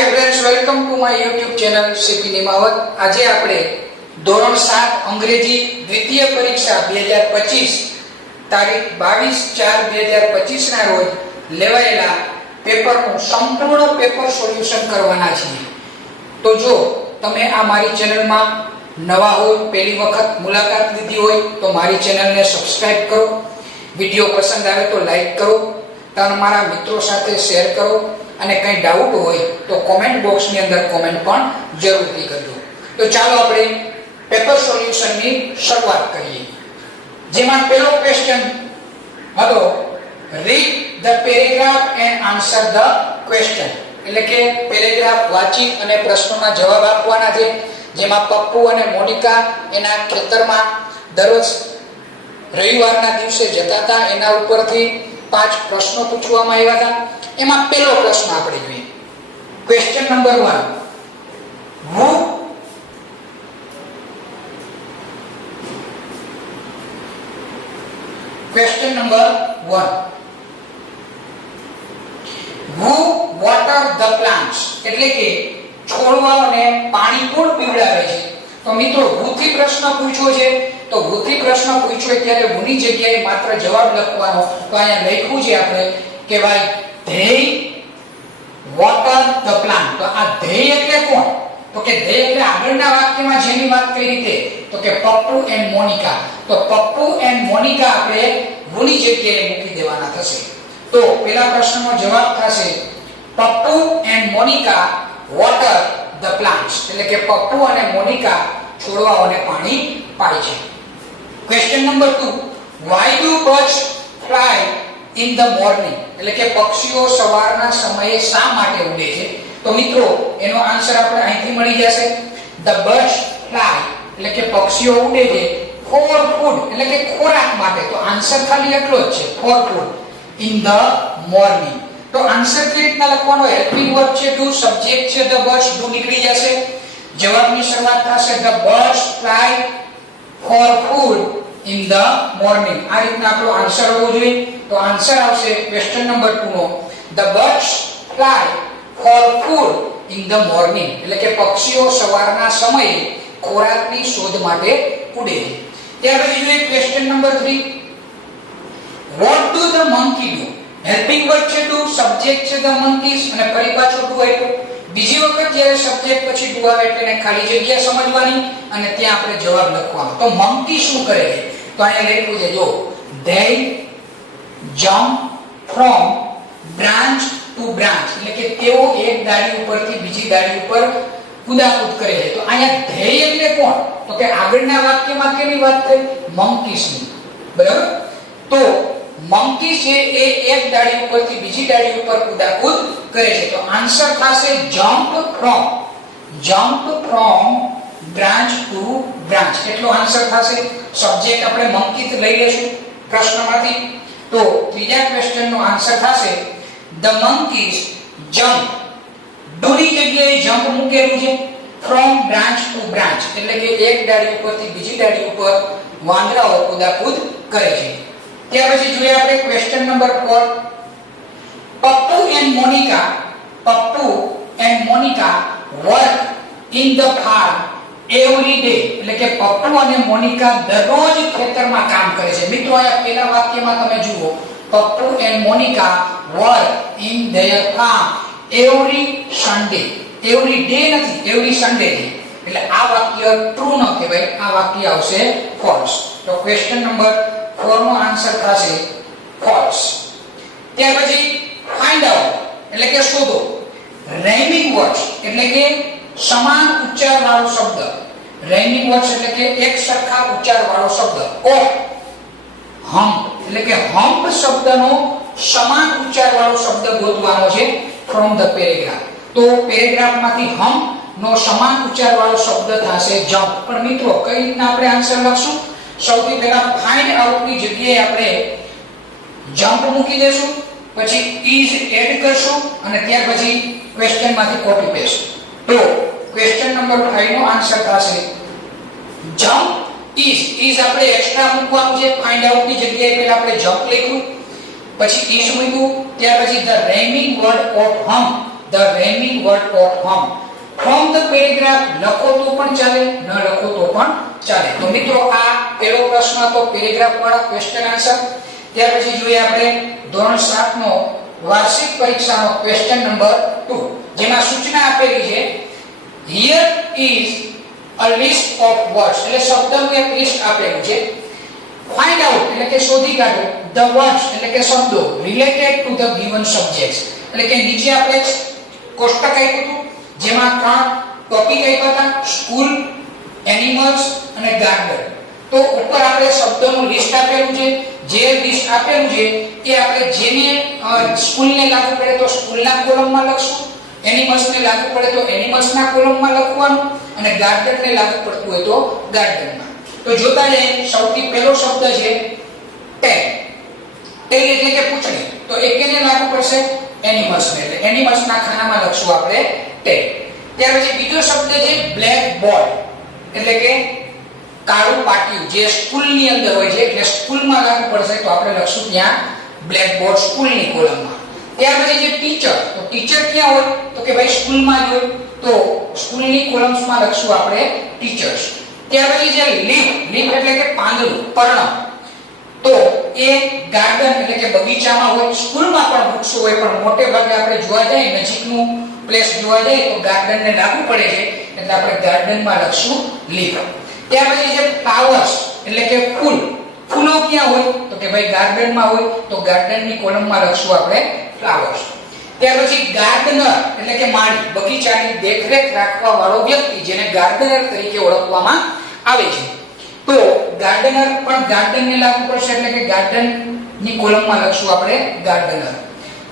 Hi friends, welcome to my YouTube channel CP Nimavat. આજે આપણે ધોરણ 7 અંગ્રેજી દ્વિતીય પરીક્ષા 2025 તારીખ 22/4/2025 ના રોજ લેવાયેલા પેપરનું સંપૂર્ણ પેપર સોલ્યુશન કરવાના છીએ. તો જો તમે આ મારી ચેનલમાં નવા હોય, પહેલી વખત મુલાકાત લીધી હોય તો મારી ચેનલને સબસ્ક્રાઇબ કરો. વિડિયો પસંદ આવે તો લાઈક કરો, તમારા મિત્રો સાથે શેર કરો અને કંઈ ડાઉટ હોય તો કોમેન્ટ બોક્સની અંદર કોમેન્ટ પણ જરૂરથી કરજો. તો ચાલો આપણે પેપર સોલ્યુશનની શરૂઆત કરીએ. જેમાં પહેલો ક્વેશ્ચન હતો read the paragraph and answer the question. એટલે કે પેરેગ્રાફ વાંચી અને પ્રશ્નોના જવાબ આપવાના છે. જેમાં પપ્પુ અને મોનિકા એના ખેતરમાં દરરોજ રવિવારના દિવસે જતા હતા, એના ઉપરથી 5 પ્રશ્નો પૂછવામાં આવ્યા હતા. એમાં પહેલો પ્રશ્ન આપણે જોઈએ. Question number 1, who question number 1, who water the plants. એટલે કે છોડવાઓને પાણી કોણ પીવડાવે છે? તો મિત્રો વૃત્તિ પ્રશ્ન પૂછ્યો છે, તો વૃત્તિ પ્રશ્ન પૂછ્યો ત્યારે વની જગ્યાએ માત્ર જવાબ લખવાનો. તો અહીંયા લખ્યું છે આપણે કે ભાઈ they water the plant. તો આ they એટલે કોણ? તો કે they એટલે આગળના વાક્યમાં જેની વાત કરી તે, તો કે પપ્પુ એન્ડ મોનિકા. તો પપ્પુ એન્ડ મોનિકા આપણે વની જગ્યાએ મૂકી દેવાના થશે. તો પહેલા પ્રશ્નનો જવાબ થશે Pappu and Monica water the plants. એટલે કે પપ્પુ અને મોનિકા છોડવાઓને પાણી પાય છે. Question number 2, why do birds fly in the morning. એટલે કે પક્ષીઓ સવારના સમયે શા માટે ઉડે છે? તો મિત્રો એનો આન્સર આપણે અહીંથી મળી જશે. the birds fly એટલે કે પક્ષીઓ ઉડે છે for food એટલે કે ખોરાક માટે. તો આન્સર ખાલી એટલો જ છે, for food in the morning. તો આન્સર કેવી રીતના લખવાનો? હેલ્પિંગ વર્બ છે do, સબ્જેક્ટ છે the birds, do નીકળી જશે. જવાબની શરૂઆત થશે the birds fly for food in the morning. આ રીતના આપણો આન્સર હોવો જોઈએ. તો આન્સર આવશે ક્વેશ્ચન નંબર 2 નો the birds fly for food in the morning. એટલે કે પક્ષીઓ સવારના સમયે ખોરાકની શોધ માટે ઉડે છે. ત્યાર પછી જોઈએ question number 3, what do the monkey do. Helping verb છે do, સબ્જેક્ટ છે the monkeys અને ફરી પાછો do આપ્યો. બીજી વખત જ્યારે સબ્જેક્ટ પછી do આવે એટલે ખાલી જગ્યા સમજવાની અને ત્યાં આપણે જવાબ લખવાનો. તો monkey શું કરે છે? તો અહીંયા લખ્યું છે જો they jump from branch to branch. એટલે કે તેઓ એક ડાળી ઉપરથી બીજી ડાળી ઉપર કૂદાકૂદ કરે છે. તો અહીંયા they એટલે કોણ? તો કે આગળના વાક્યમાં કેની વાત થઈ? monkeys ની. બરાબર? તો મંકી છે એ એક ડાળી ઉપરથી બીજી ડાળી ઉપર કૂદાકૂદ કરે છે. તો આન્સર થશે jump from branch to branch. એટલો આન્સર થશે. સબ્જેક્ટ આપણે મંકી લઈ લેશું પ્રશ્નમાંથી. તો ત્રીજા ક્વેશ્ચનનો આન્સર થશે the monkeys jump. do ની જગ્યાએ jump મૂકેલું છે from branch to branch. એટલે કે એક ડાળી ઉપરથી બીજી ડાળી ઉપર વાંદરાઓ કૂદાકૂદ કરે છે. ત્યાર પછી જોઈએ આપણે question number 4, Pappu and Monica work in the farm every day. એટલે કે પપ્પુ અને મોનિકા દરરોજ ખેતરમાં કામ કરે છે. મિત્રો આ પહેલા વાક્યમાં તમે જુઓ Pappu and Monica work in their farm every Sunday. Every day નથી, એવરી સન્ડે છે. એટલે આ વાક્ય ટ્રુ ન કહેવાય, આ વાક્ય આવશે ફોલ્સ. તો ક્વેશ્ચન નંબર 4 નો આન્સર થશે ફોલ્સ. ત્યાર પછી ફાઇન્ડ આઉટ એટલે કે શોધો. રાઇમિંગ વર્ડ્સ એટલે કે સમાન ઉચ્ચાર વાળો શબ્દ. રાઇમિંગ વર્ડ્સ એટલે કે એક સરખા ઉચ્ચાર વાળો શબ્દ. ઓફ હમ્પ એટલે કે હમ્પ શબ્દનો સમાન ઉચ્ચાર વાળો શબ્દ ગોતવાનો છે ફ્રોમ ધ પેરેગ્રાફ. તો પેરેગ્રાફમાંથી હમ્પ નો સમાન ઉચ્ચાર વાળો શબ્દ થશે જમ્પ. પણ મિત્રો કઈ રીતના આપણે આન્સર લખશું? સૌથી પહેલા ફાઇન્ડ આઉટ ની જગ્યાએ આપણે જમ્પ મૂકી દેશું, પછી ઇઝ એડ કરશું અને ત્યાર પછી ક્વેશ્ચન માંથી કોપી પેસ્ટ. તો ક્વેશ્ચન નંબર 5 નો આન્સર થશે જમ્પ ઇઝ આપણે એક્સ્ટ્રા મૂકવાનું છે. ફાઇન્ડ આઉટ ની જગ્યાએ પહેલા આપણે જમ્પ લખ્યું, પછી ઇઝ મૂક્યું, ત્યાર પછી the rhyming word of hump the rhyming word of hum. From the paragraph લખો તો પણ ચાલે, ન લખો તો પણ ચાલે. તો મિત્રો આ પહેલો પ્રશ્ન હતો પેરેગ્રાફ વાળા ક્વેશ્ચન આન્સર. ત્યાર પછી જોઈએ આપણે ધોરણ 7 નો વાર્ષિક પરીક્ષાનો ક્વેશ્ચન નંબર 2, જેમાં સૂચના આપેલી છે here is a list of words, એટલે શબ્દનું એક લિસ્ટ આપેલું છે. find out એટલે કે શોધી કાઢો the words એટલે કે શબ્દો related to the given subjects, એટલે કે નીચે આપણે કોષ્ટક આપ્યું હતું જેમાં 3 ટોપિક આપ્યા હતા, સ્કૂલ, એનિમલ્સ અને ગાર્ડન. તો ઉપર આપણે શબ્દોનું લિસ્ટ આપેલું છે. જે લિસ્ટ આપેલું છે એ આપણે જેને સ્કૂલને લાગુ પડે તો સ્કૂલના કોલમમાં લખશું, એનિમલ્સને લાગુ પડે તો એનિમલ્સના કોલમમાં લખવાનું અને ગાર્ડનને લાગુ પડતું હોય તો ગાર્ડનમાં. તો જોતા જઈએ, સૌથી પહેલો શબ્દ છે ટેગ. ટેગ એટલે કે પૂંછડી. તો એ કેને લાગુ પડશે? એનિમલ્સને. એટલે એનિમલ્સના ખાનામાં લખશું આપણે ટેગ. ત્યાર પછી બીજો શબ્દ છે બ્લેક બોર્ડ, એટલે કે કાળું પાટિયું, જે સ્કૂલની અંદર હોય છે એટલે સ્કૂલમાં લાગુ પડશે તો આપણે લખશું ત્યાં બ્લેક બોર્ડ સ્કૂલની કોલમમાં. ત્યાર પછી જે ટીચર, તો ટીચર ક્યાં હોય? તો કે ભાઈ સ્કૂલમાં જ હોય, તો સ્કૂલની કોલમ્સમાં લખશું આપણે ટીચર્સ. ત્યાર પછી જે લીફ એટલે કે પાંદડું, પર્ણ, તો એ ગાર્ડન એટલે કે બગીચામાં હોય. સ્કૂલમાં પણ વૃક્ષો હોય, પણ મોટે ભાગે આપણે જોવા જઈએ નજીકનું પ્લેસ જોવા જઈએ તો ગાર્ડનને લાગુ પડે છે એટલે આપણે ગાર્ડનમાં લખશું લીફ. ત્યાર પછી જે ફ્લાવર્સ એટલે કે ફૂલ, ફૂલો ક્યાં હોય? તો કે ભાઈ ગાર્ડનમાં હોય, તો ગાર્ડનની કોલમમાં લખશું આપણે ફ્લાવર્સ. ત્યાર પછી ગાર્ડનર એટલે કે માળી, બગીચાની દેખરેખ રાખવા વાળો વ્યક્તિ, જેને ગાર્ડનર તરીકે ઓળખવામાં આવે છે. તો ગાર્ડનર પણ ગાર્ડનને લાગુ પડશે એટલે કે ગાર્ડનની કોલમમાં લખશું આપણે ગાર્ડનર.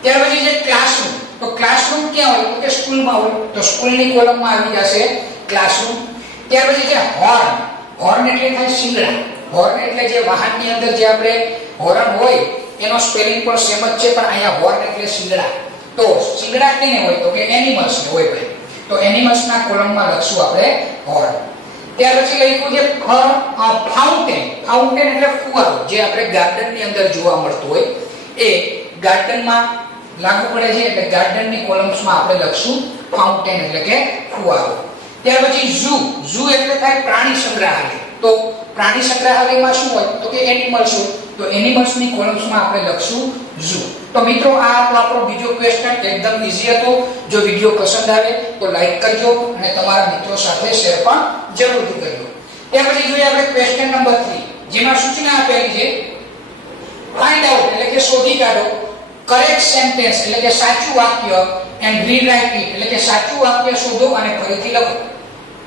ત્યાર પછી જે ક્લાસરૂમ, તો ક્લાસરૂમ ક્યાં હોય? તો કે સ્કૂલમાં હોય, તો સ્કૂલની કોલમમાં આવી જશે ક્લાસરૂમ. ત્યાર પછી જે હોર્ન, હોર્ન એટલે થાય શિંગડા. હોર્ન એટલે જે વાહનની અંદર જે આપણે હોર્ન હોય એનો સ્પેલિંગ પણ સેમ જ છે, પણ અહીંયા હોર્ન એટલે શિંગડા. તો શિંગડા કેને હોય? તો કે એનિમલ્સને હોય ભાઈ, તો એનિમલ્સના કોલમમાં લખશું આપણે હોર્ન. ત્યાર પછી લખ્યું છે ફાઉન્ટેન. ફાઉન્ટેન એટલે ફુવારો, જે આપણે ગાર્ડનની અંદર જોવા મળતું હોય એ ગાર્ડનમાં લાગુ પડે છે એટલે ગાર્ડનની કોલમ્સમાં આપણે લખશું ફાઉન્ટેન એટલે કે ફુવારો. ત્યાર પછી ઝૂ એટલે થાય પ્રાણી સંગ્રહાલય. તો પ્રાણી સંગ્રહાલયમાં શું હોય? તો કે એનિમલ્સ હોય, તો એનિમલ્સની કોલમ્સમાં આપણે લખશું ઝૂ. તો મિત્રો આ આપણો બીજો ક્વેશ્ચન એકદમ ઈઝી હતો. જો વિડિયો પસંદ આવે તો લાઈક કરજો અને તમારા મિત્રો સાથે શેર પણ જરૂરથી કરજો. ત્યાર પછી જોઈએ આપણે ક્વેશ્ચન નંબર 3, જેમાં સૂચના આપેલી છે ફાઇન્ડ આઉટ એટલે કે શોધી કાઢો કરેક્ટ સેન્ટેન્સ એટલે કે સાચું વાક્ય એન્ડ રીરાઇટ ઇટ એટલે કે સાચું વાક્ય શોધો અને ફરીથી લખો.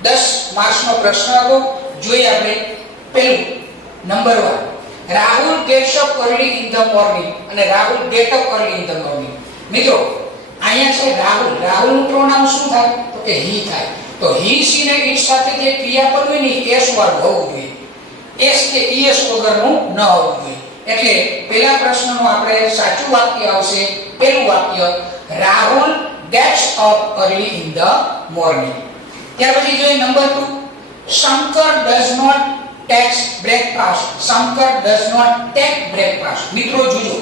10 માર્ક્સનો પ્રશ્ન હતો. જોઈએ આપણે પહેલું number 1, Rahul gets up early in the morning અને Rahul get up early in the morning. મિત્રો અહીંયા છે રાહુલ, રાહુલનું પ્રોનાઉન શું થાય? તો કે he થાય. તો he she ને it સાથે જે ક્રિયાપદ હોય ને s વાળું હોવું જોઈએ, s કે es વગરનું ન હોવું જોઈએ. એટલે પહેલા પ્રશ્નનું આપણે સાચું વાક્ય આવશે, પહેલું વાક્ય Rahul gets up early in the morning. ત્યાર પછી જોઈએ number 2, Shankar does not takes breakfast. Shankar does not take breakfast. મિત્રો જોજો,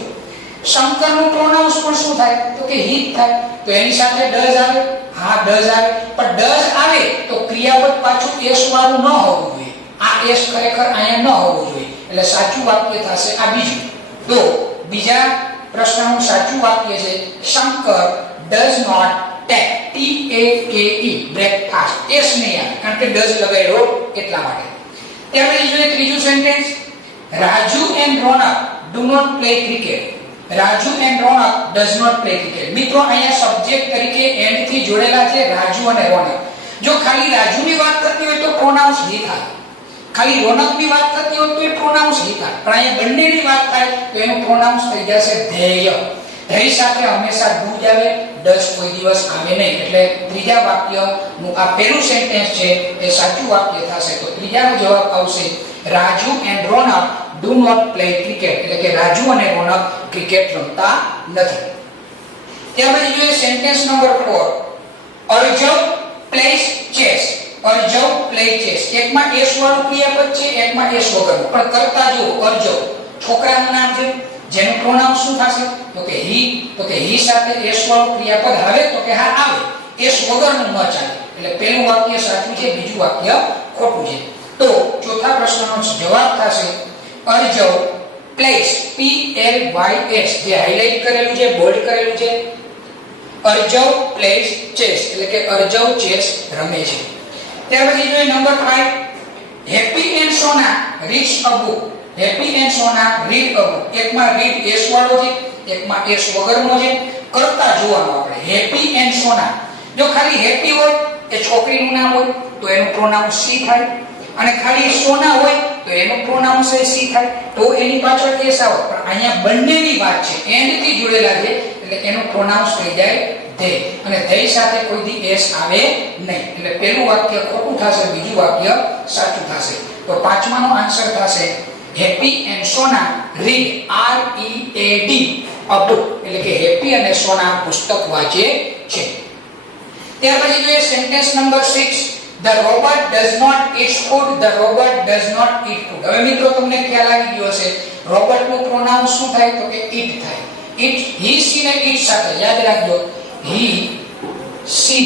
શંકરનું પ્રોનાઉન્સ પણ શું થાય? તો કે he થાય. તો એની સાથે does આવે, હા does આવે, પણ does આવે તો ક્રિયાપદ પાછું s વાળું ન હોવું જોઈએ. આ s ખરેખર અહીંયા ન હોવું જોઈએ, એટલે સાચું વાક્ય થશે આ બીજું. તો બીજા પ્રશ્નનું સાચું વાક્ય છે Shankar does not take breakfast. s નહીં આવે કારણ કે does લગાડ્યો એટલા માટે. ત્યાર પછી જોઈએ ત્રીજું sentence, Raju and Ronak do not play cricket. Raju and Ronak does not play cricket. મિત્રો અહીંયા સબ્જેક્ટ તરીકે એન્ડ થી જોડેલા છે રાજુ અને રોનક. જો ખાલી રાજુની વાત થતી હોય તો પ્રોનાઉન્સ he થાય, ખાલી રોનકની વાત થતી હોય તો એ પ્રોનાઉન્સ he થાય, પણ અહીંયા બંનેની વાત થાય તો એનું પ્રોનાઉન્સ થઈ જશે ધેય. ધેય સાથે હંમેશા do જ આવે, does કોઈ દિવસ આવે નહીં. એટલે ત્રીજા વાક્યનું આ પહેલું સેન્ટેન્સ છે એ સાચું વાક્ય થશે. તો ત્રીજાનો જવાબ આવશે Raju and Ronak do not play cricket. એટલે કે રાજુ અને રોનક ક્રિકેટ રમતા નથી. ત્યાર પછી જોઈએ sentence number 4, Arjav places chess. Arjav play chess. એકમાં s વાળું ક્રિયાપદ છે, એકમાં s વગરનું, પણ કરતા જો અર્જવ છોકરાનું નામ છે, જેનું પ્રોનાઉન શું થશે તો કે હી સાથે એસ વાળું ક્રિયાપદ આવે તો કે હા આવે, એસ વગરનું ન ચાલે. એટલે પહેલું વાક્ય સાચું છે, બીજું વાક્ય ખોટું છે. તો ચોથા પ્રશ્નનો જવાબ થશે અર્જવ પ્લેસ PLYS, જે હાઇલાઇટ કરેલું છે, બોલ્ડ કરેલું છે. અર્જવ પ્લેસ ચેસ, એટલે કે અર્જવ ચેસ રમે છે. ત્યાર પછી જોઈએ number 5, happy and Sona reads a book. Happy and Sona read a book. એકમાં રીડ એસ વાળો છે, એકમાં એસ વગરનો છે. કરતા જોવાનું આપણે હેપી એન્ડ સોના. જો ખાલી હેપી હોય એ છોકરીનું નામ હોય તો એનું પ્રોનાઉન સી થાય, અને ખાલી સોના હોય તો એનું પ્રોનાઉન સી થાય, તો એની પાછળ એસ આવે. પણ અહીંયા બંનેની વાત છે, એન્ડ થી જોડેલા છે, એટલે એનું પ્રોનાઉન થઈ જાય ધે, અને ધે સાથે કોઈ દી એસ આવે નહીં. એટલે પહેલું વાક્ય ખોટું થશે, બીજું વાક્ય સાચું થશે. તો પાંચમાનો આન્સર થશે happy and Sona read READ a book, એટલે કે હેપી અને સોના પુસ્તક વાંચે છે. ત્યાર પછી જોઈએ sentence number 6, The robot does not eat food. The robot does not eat food. હવે મિત્રો તમને ખ્યાલ આવી ગયો હશે રોબોટ નું પ્રોનાઉન શું થાય તો કે eat થાય. eat, he, she ને eat સાથે યાદ રાખજો, he, she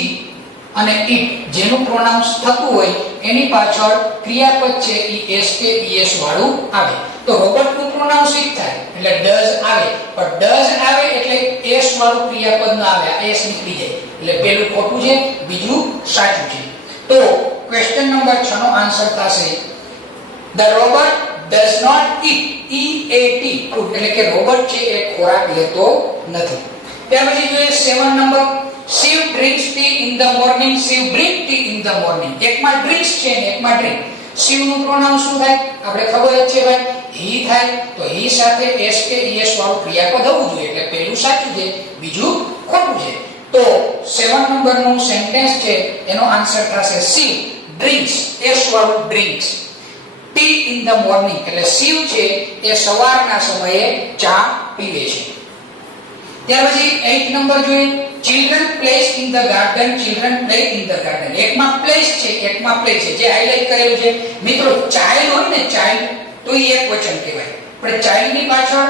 અને eat જેનું પ્રોનાઉન થતું હોય એની પાછળ ક્રિયાપદ છે એ s કે es વાળું આવે. તો રોબોટ નું પ્રોનાઉન eat થાય એટલે does આવે, પણ does આવે એટલે s વાળું ક્રિયાપદ ન આવે, s નીકળી જાય. એટલે પહેલું ખોટું છે, બીજું સાચું છે. તો ક્વેશ્ચન નંબર 6 નો આન્સર થશે The robot does not eat food, એટલે કે રોબોટ છે એ ખોરાક લેતો નથી. ત્યાર પછી જોઈએ 7 number, Shiv drinks tea in the morning. Shiv drink tea in the morning. એકમાં drinks છે ને એકમાં drink. શિવ નું પ્રોનાઉન શું થાય આપણે ખબર જ છે ભાઈ, he થાય. તો he સાથે s કે es વાળું ક્રિયાપદ હોવું જોઈએ, એટલે પહેલું સાચું છે, બીજું ખોટું છે. તો 7 નંબરનું સેન્ટેન્સ છે એનો આન્સર થશે શિવ ડ્રિંક્સ, એસ વાળું drinks, T in the morning, એટલે શિવ છે એ સવારના સમયે ચા પીવે છે. ત્યાર પછી 8 નંબર જોઈએ, children place in the garden. Children play in the garden. એકમાં પ્લેસ છે, એકમાં પ્લે છે, જે હાઇલાઇટ કરેલું છે. મિત્રો ચાઇલ્ડ હોય ને, ચાઇલ્ડ તો એ એક વચન કહેવાય, પણ ચાઇલ્ડ ની પાછળ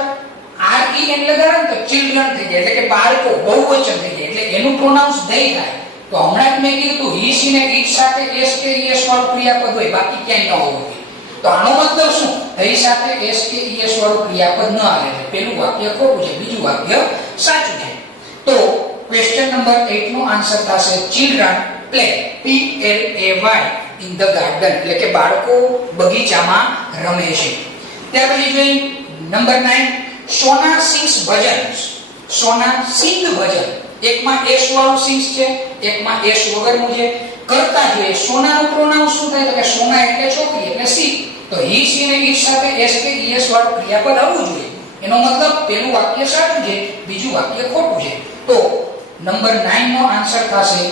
REN લગાડે તો ચિલ્ડ્રન થઈ જાય, એટલે કે બાળકો, બહુવચન થઈ જાય, એટલે એનું પ્રોનાઉન્સ they થાય. તો હમણાં જ મેં કીધું he, she ને it સાથે s કે es વાળું ક્રિયાપદ હોય, બાકી ક્યાંય ન હોવું જોઈએ. તો આનો મતલબ શું, they સાથે s કે es વાળું ક્રિયાપદ ન આવે, એટલે પહેલું વાક્ય ખોટું છે, બીજું વાક્ય સાચું છે. તો ક્વેશ્ચન નંબર 8 નો આન્સર થશે children play PLAY in the garden, એટલે કે બાળકો બગીચામાં રમે છે. ત્યાર પછી જોઈએ નંબર 9, સોના સિંગ્સ ભજન. સોના સિંગ ભજન. એકમાં એસ વાળું સિંગ્સ છે, એકમાં એસ વગરનું છે. કરતા જોઈએ સોનાનું પ્રોનાઉન શું થાય તો કે સોના એટલે છોકરી એટલે સી. તો હી, સી ને ઈટ સાથે એસ કે es વાળું ક્રિયાપદ આવવું જોઈએ. એનો મતલબ પહેલું વાક્ય સાચું છે, બીજું વાક્ય ખોટું છે. તો નંબર 9 નો આન્સર થશે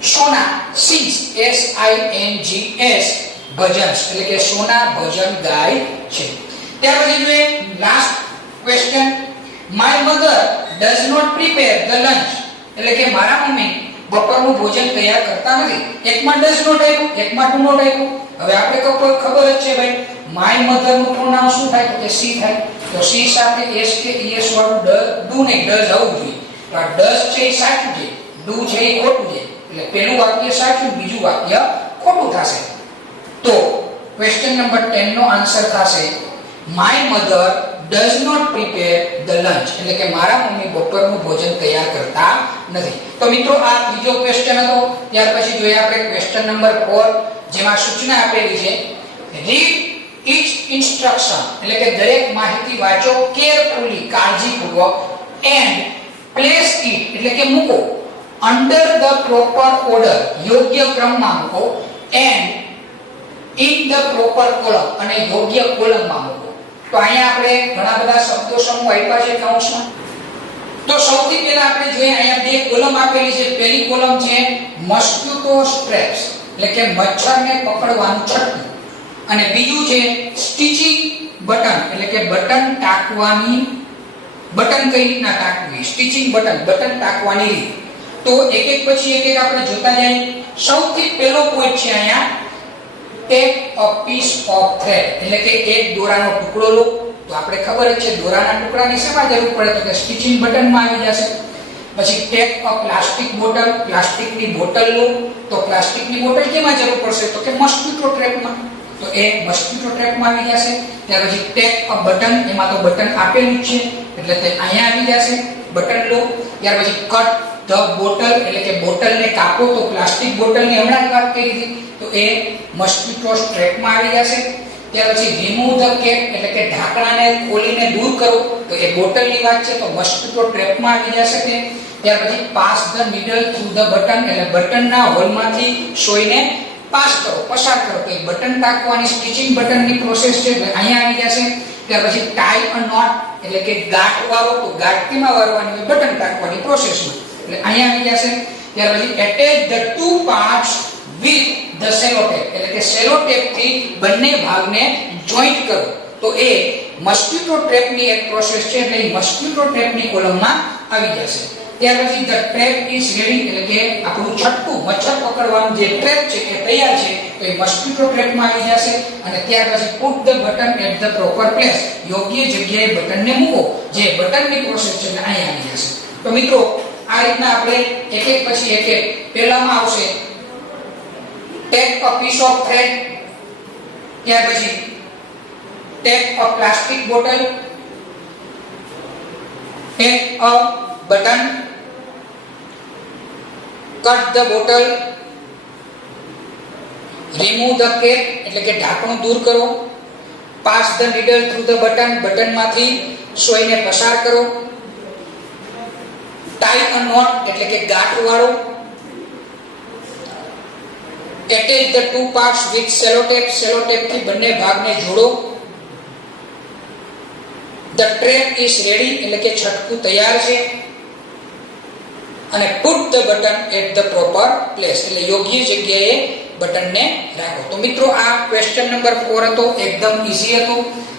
સોના સિંગ્સ SINGS ભજન, એટલે કે સોના ભજન ગાય છે. ત્યાર પછી જોઈએ last question, my mother does not prepare the lunch, એટલે કે મારા મમ્મી બપોરનું ભોજન તૈયાર કરતા નથી. એકમાં ડઝ નોટ આપ્યું, એકમાં ડુ નોટ આપ્યું. હવે આપણે ખબર જ છે ભાઈ, માય મધર નું પ્રોનાઉન શું થાય તો કે સી થાય. તો સી સાથે s કે es વાળું ડુ ને ડઝ આવવું જોઈએ. તો આ ડઝ છે એ સાચું છે, ડુ છે એ ખોટું છે, એટલે પહેલું વાક્ય સાચું, બીજું વાક્ય ખોટું થશે. તો ક્વેશ્ચન નંબર 10 નો આન્સર થશે my mother does not prepare the lunch, એટલે કે મારા મમ્મી બપોરનું ભોજન તૈયાર કરતા નથી. તો મિત્રો આ ત્રીજો ક્વેશ્ચન હતો. ત્યાર પછી જોઈએ આપણે ક્વેશ્ચન નંબર 4, જેમાં સૂચના આપેલી છે રીડ ઈચ ઇન્સ્ટ્રક્શન, એટલે કે દરેક માહિતી વાંચો કેરફુલી, કાળજીપૂર્વક, એન્ડ પ્લેસ ઇટ, એટલે કે મૂકો, અંડર ધ પ્રોપર ઓર્ડર, યોગ્ય ક્રમમાં મૂકો, and in the proper column, અને યોગ્ય કોલમમાં મૂકો. તો અહીંયા આપણે ઘણા બધા શબ્દો સમૂહ આપ્યા છે કૌંસમાં. તો સૌથી પહેલા આપણે જોઈએ અહીંયા બે કોલમ આપેલી છે. પહેલી કોલમ છે મસ્કિટો ટ્રેપ્સ, એટલે કે મચ્છરને પકડવાનું છટકું, અને બીજું છે સ્ટિચિંગ બટન, એટલે કે બટન ટાંકવાની, બટન કઈ રીતના ટાંકવી, સ્ટિચિંગ બટન, બટન ટાંકવાની રીત. તો એક એક પછી એક એક આપણે જોતા જઈએ. સૌથી પહેલો પોઈન્ટ છે અહીંયા take a piece of thread, એટલે કે એક દોરાનો ટુકડો લો. તો આપણે ખબર જ છે દોરાના ટુકડાની શેમાં જરૂર પડે તો કે સ્ટિચિંગ બટનમાં આવી જશે. પછી ટેક અ પ્લાસ્ટિક બોટલ, પ્લાસ્ટિકની બોટલ લો તો પ્લાસ્ટિકની બોટલ કેમાં જરૂર પડશે તો કે મોસ્કિટો ટ્રેપમાં, તો એ મોસ્કિટો ટ્રેપમાં આવી જશે. ત્યાર પછી ટેક અ બટન, એમાં તો બટન આપેલું જ છે એટલે તે અહીંયા આવી જશે, બટન લો. ત્યાર પછી કટ ધ બોટલ એટલે કે બોટલને કાપો તો પ્લાસ્ટિક બોટલની હમણાં જ વાત કરી હતી તો એ મોસ્કિટો ટ્રેપમાં આવી જશે. ત્યાર પછી રિમૂવ ધ કેપ એટલે કે ઢાંકણાને ખોલીને દૂર કરો તો એ બોટલની વાત છે તો મોસ્કિટો ટ્રેપમાં આવી જશે તે. ત્યાર પછી pass the needle through the button એટલે બટનના હોલમાંથી સોયને પાસ કરો, પસાર કરો તો એ બટન ટાંકવાની સ્ટિચિંગ બટનની પ્રોસેસ છે એટલે અહીંયા આવી જશે. ત્યાર પછી ટાઈ અ નોટ એટલે કે ગાંઠ વાળો તો ગાંઠ કેમાં વાળવાની હોય બટન ટાંકવાની પ્રોસેસમાં એટલે અહીંયા આવી જશે. ત્યાર પછી attach the two parts with the sellotape એટલે કે સેલોટેપ થી બંને ભાગને જોઈન્ટ કરો તો એ મોસ્કિટો ટ્રેપની એક પ્રોસેસ છે એટલે મોસ્કિટો ટ્રેપની કોલમમાં આવી જશે. ત્યાર પછી ધ ટ્રેપ ઇઝ રેડી એટલે કે આપણું છટકું મચ્છર પકડવાનું જે ટ્રેપ છે એ તૈયાર છે તો એ મોસ્કિટો ટ્રેપમાં આવી જશે. અને ત્યાર પછી put the button at the proper place યોગ્ય જગ્યાએ બટનને મૂકો જે બટનની પ્રોસેસ છે એટલે અહીંયા આવી જશે. તો મિત્રો આ રીતના આપણે એક એક પછી એક એક પહેલામાં આવશે take a piece of thread, ત્યાર પછી take a plastic bottle, take a button, cut the bottle, remove the cap એટલે કે ઢાંકણું દૂર કરો, pass the needle through the button બટનમાંથી સોયને પસાર કરો, tie a knot એટલે કે ગાંઠ વાળો, attach the two parts with sellotape sellotape થી બંને ભાગને જોડો, the trap is ready એટલે કે છટકું તૈયાર છે, અને put the button at the proper place એટલે યોગ્ય જગ્યાએ બટનને રાખો. તો મિત્રો આ ક્વેશ્ચન નંબર 4 હતો, એકદમ ઈઝી હતો.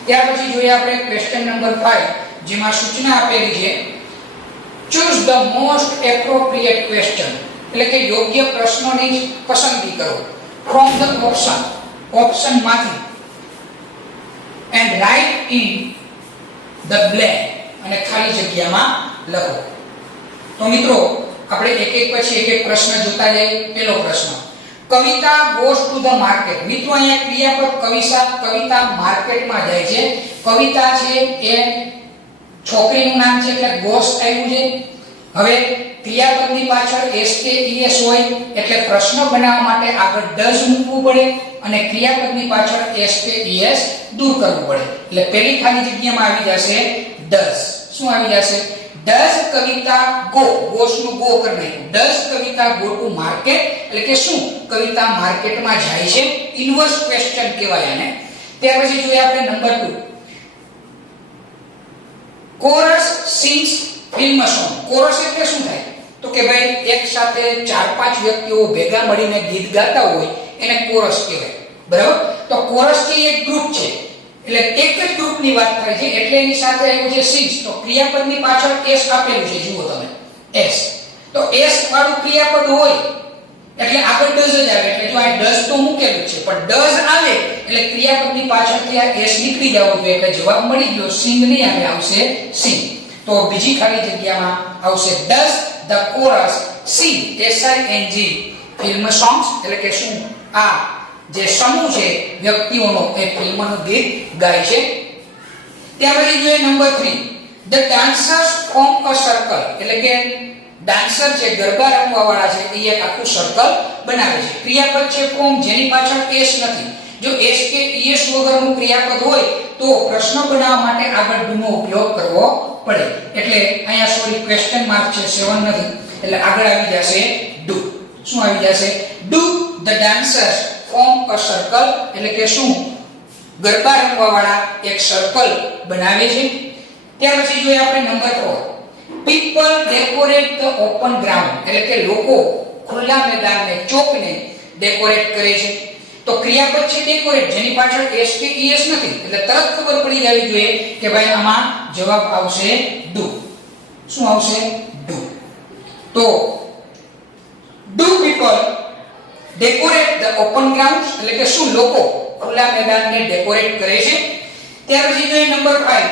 ત્યાર પછી જોઈએ આપણે ક્વેશ્ચન નંબર 5 જેમાં સૂચના આપેલી છે choose the most appropriate question એટલે કે યોગ્ય પ્રશ્નોની પસંદગી કરો from the option માંથી and write in the blank અને ખાલી જગ્યામાં લખો. તો મિત્રો આપણે એક એક પછી એક એક પ્રશ્ન જોતા જઈએ. પહેલો પ્રશ્ન, કવિતા goes to the market. મિત્રો અહીંયા ક્રિયાપદ કવિતા માર્કેટમાં જાય છે. કવિતા છે એ છોકરીનું નામ છે એટલે goes આવ્યું છે. હવે ક્રિયાપદની પાછળ s કે es હોય એટલે પ્રશ્ન બનાવવા માટે આગળ does મૂકવું પડે અને ક્રિયાપદની પાછળ s કે es દૂર કરવું પડે. એટલે પહેલી ખાલી જગ્યામાં આવી જશે does. શું આવી જશે? does કવિતા go, goes નું go કરી નાખ્યું. does Kavita go to market એટલે કે શું કવિતા માર્કેટમાં જાય છે? ઇન્વર્સ ક્વેશ્ચન કહેવાય આને. ત્યાર પછી જોઈએ આપણે number 2, chorus sings film song. Chorus એટલે શું થાય તો કે ભાઈ એક સાથે 4-5 વ્યક્તિઓ ભેગા મળીને ગીત ગાતા હોય એને કોરસ કહેવાય. બરાબર? તો કોરસ કે એક ગ્રુપ છે એટલે એક જ ગ્રુપની વાત થાય છે એટલે એની સાથે આવ્યું છે સિંગ્સ. તો ક્રિયાપદની પાછળ s આપેલું છે, જુઓ તમે s. તો s વાળું ક્રિયાપદ હોય એટલે આગળ does જ આવે. એટલે જો આ does તો મૂકેલું છે પણ does આવે એટલે ક્રિયાપદની પાછળથી આ s નીકળી જવો જોઈએ એટલે જવાબ મળી ગયો. sing નહીં આવે, આવશે sing. તો બીજી ખાલી જગ્યામાં આવશે does the chorus sing sing film songs એટલે કે શું આ જે સમૂહ છે વ્યક્તિઓનો એ ફિલ્મનું ગીત ગાય છે. ત્યાર પછી જોઈએ number 3, the dancers form a circle એટલે કે ડાન્સર જે ગરબા રમવા વાળા છે એ એક આખું સર્કલ બનાવે છે. ક્રિયાપદ છે form જેની પાછળ s નથી. જો s કે es વગરનું ક્રિયાપદ હોય તો પ્રશ્ન બનાવવા માટે આગળ do નો ઉપયોગ કરવો પડે. એટલે અહીંયા સોરી ક્વેશ્ચન માર્ક છે, 7 નથી એટલે આગળ આવી જશે do. શું આવી જશે? do the dancers form a circle એટલે કે શું ગરબા રમવા વાળા એક સર્કલ બનાવે છે. ત્યાર પછી જોઈએ આપણે number 4, people decorate the open ground એટલે કે લોકો ખુલ્લા મેદાનને ચોકને ડેકોરેટ કરે છે. તો ક્રિયાપદ છે ડેકોરેટ જેની પાછળ s કે es નથી એટલે તરત ખબર પડી જવી જોઈએ કે ભાઈ આમાં જવાબ આવશે do. શું આવશે? do. તો do people decorate the open grounds એટલે કે શું લોકો ખુલ્લા મેદાનને ડેકોરેટ કરે છે. ત્યાર પછી જોઈએ નંબર 5,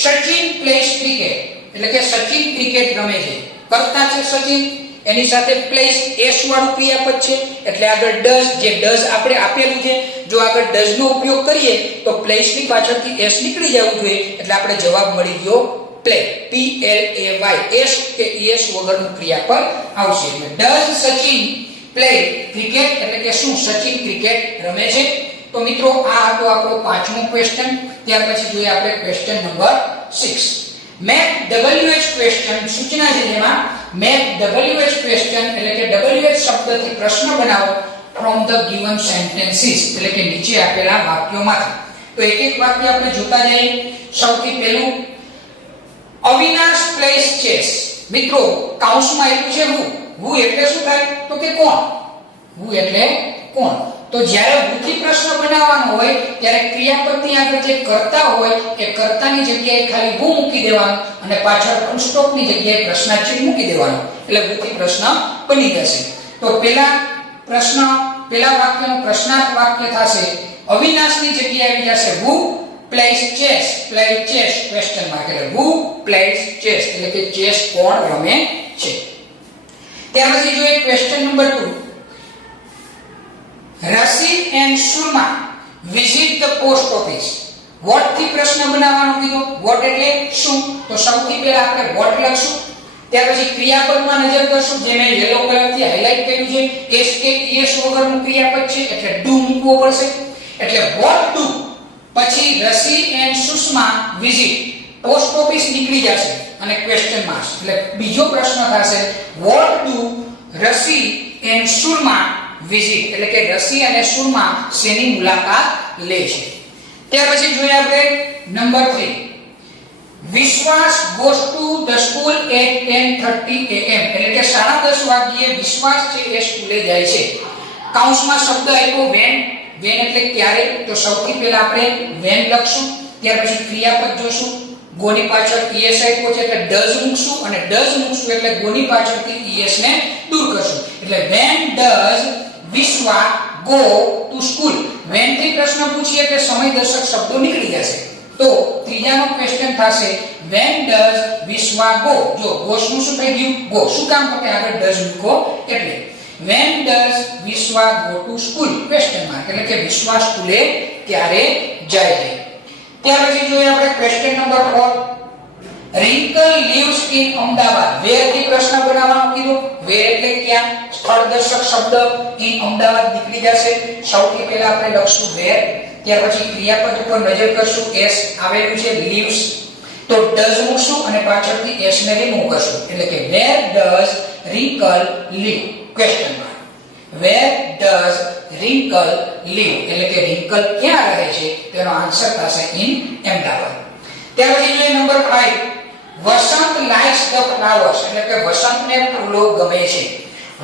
સચિન પ્લેસ ક્રિકેટ, એટલે કે સચિન ક્રિકેટ રમે છે. કરતા છે સચિન, એની સાથે પ્લેસ એસ વાળું ક્રિયાપદ છે એટલે આગળ ડઝ, જે ડઝ આપણે આપેલું છે, જો આગળ ડઝ નો ઉપયોગ કરીએ તો પ્લેસ ની પાછળથી એસ નીકળી જવું જોઈએ એટલે આપણે જવાબ મળી ગયો play, P L A Y. S કે એસ વગરનું ક્રિયાપદ આવશે એટલે ડઝ સચિન પ્લે ક્રિકેટ, એટલે કે શું સચિન ક્રિકેટ રમે છે. તો મિત્રો આ હતો આપણો પાંચમો ક્વેશ્ચન. ત્યાર પછી જોઈએ આપણે question number 6. Make WH question સૂચના છે જેમાં મેક WH ક્વેશ્ચન એટલે કે WH શબ્દથી પ્રશ્ન બનાવો ફ્રોમ ધ ગિવન સેન્ટેન્સીસ, એટલે કે નીચે આપેલા વાક્યોમાંથી. તો એક એક વાક્ય આપણે જોતા જઈએ. સૌથી પહેલું, અવિનાશ પ્લેસ ચેસ. મિત્રો કૌંસમાં એટલું છે હુ એટલે શું થાય તો કે કોણ, હુ એટલે કોણ. તો જ્યારે વૃત્તિ પ્રશ્ન બનાવવાનો હોય ત્યારે ક્રિયાપદની આગળ જે કર્તા હોય એ કર્તાની જગ્યાએ ખાલી હુ મૂકી દેવાનું અને પાછળ ફૂલ સ્ટોપની જગ્યાએ પ્રશ્નાર્થ મૂકી દેવાનું એટલે વૃત્તિ પ્રશ્ન બની જશે. તો પેલા વાક્યનું પ્રશ્નાર્થ વાક્ય થશે અવિનાશની જગ્યાએ આવી જશે who places chess, play chess question mark, એટલે હુ પ્લેસ ચેસ એટલે કે ચેસ કોણ રમે છે. ત્યાર પછી જોઈએ question number 2. Rasi and Surma visit the post office. What થી પ્રશ્ન બનાવવાનો કીધો. વોટ એટલે શું, તો સૌથી પહેલા આપણે વોટ લખશું. ત્યાર પછી ક્રિયાપદમાં નજર કરશું, જે મેં યલો કલરથી હાઇલાઇટ કર્યું છે. એસ કે એસ વગરનું ક્રિયાપદ છે એટલે ડુ મૂકવો પડશે. એટલે વોટ ડુ પછી રસી and Sushma visit, post office નીકળી જશે અને ક્વેશ્ચન માર્ક, એટલે બીજો પ્રશ્ન થશે વોટ ડુ રસી એન્ડ સુરમા વિઝિટ, એટલે કે રસી અને સુરમા શેની મુલાકાત લે છે. ત્યાર પછી જોઈએ આપણે નંબર 3. વિશ્વાસ goes to the school at 10:30 am, એટલે કે 10:30 વાગ્યે વિશ્વાસ છે એ સ્કૂલે જાય છે. કૌંસમાં શબ્દ આપ્યો વેન, વેન એટલે ક્યારે, તો સૌથી પહેલા આપણે વેન લખશું. ત્યાર પછી ક્રિયાપદ જોશું. ગોની પાછળ es આપ્યો છે એટલે ડઝ મૂકશું અને ડઝ મૂકશું એટલે ગોની પાછળથી es ને દૂર કરશું. એટલે when does Vishwa go to school. when થી પ્રશ્ન પૂછીએ એટલે સમયદર્શક શબ્દો નીકળી જશે. તો ત્રીજાનો ક્વેશ્ચન થશે when does વિશ્વા go. જો goes નું શું થઈ ગયું, go શું કામ તો કે આગળ does મૂકો એટલે when does Vishwa go to school question mark, એટલે કે વિશ્વા સ્કૂલે ક્યારે જાય છે. ત્યાર પછી જોઈએ આપણે question number 4. Rinkal lives in Ahmedabad. Where થી પ્રશ્ન બનાવવાનો કીધો. વેર એટલે ક્યાં, સ્થળદર્શક શબ્દ. in અમદાવાદ નીકળી જશે. સૌથી પહેલા આપણે લખશું વેર. ત્યાર પછી ક્રિયાપદ ઉપર નજર કરશું. s આવેલું છે lives, તો does મૂકશું અને પાછળથી s ને રિમૂવ કરશું એટલે કે where does wrinkle live question mark. where does wrinkle live એટલે કે wrinkle ક્યાં રહે છે, તેનો આન્સર થશે in અમદાવાદ. ત્યાર પછી જોઈએ number 5. Vasant likes the flowers એટલે કે વસંતને ફૂલો ગમે છે.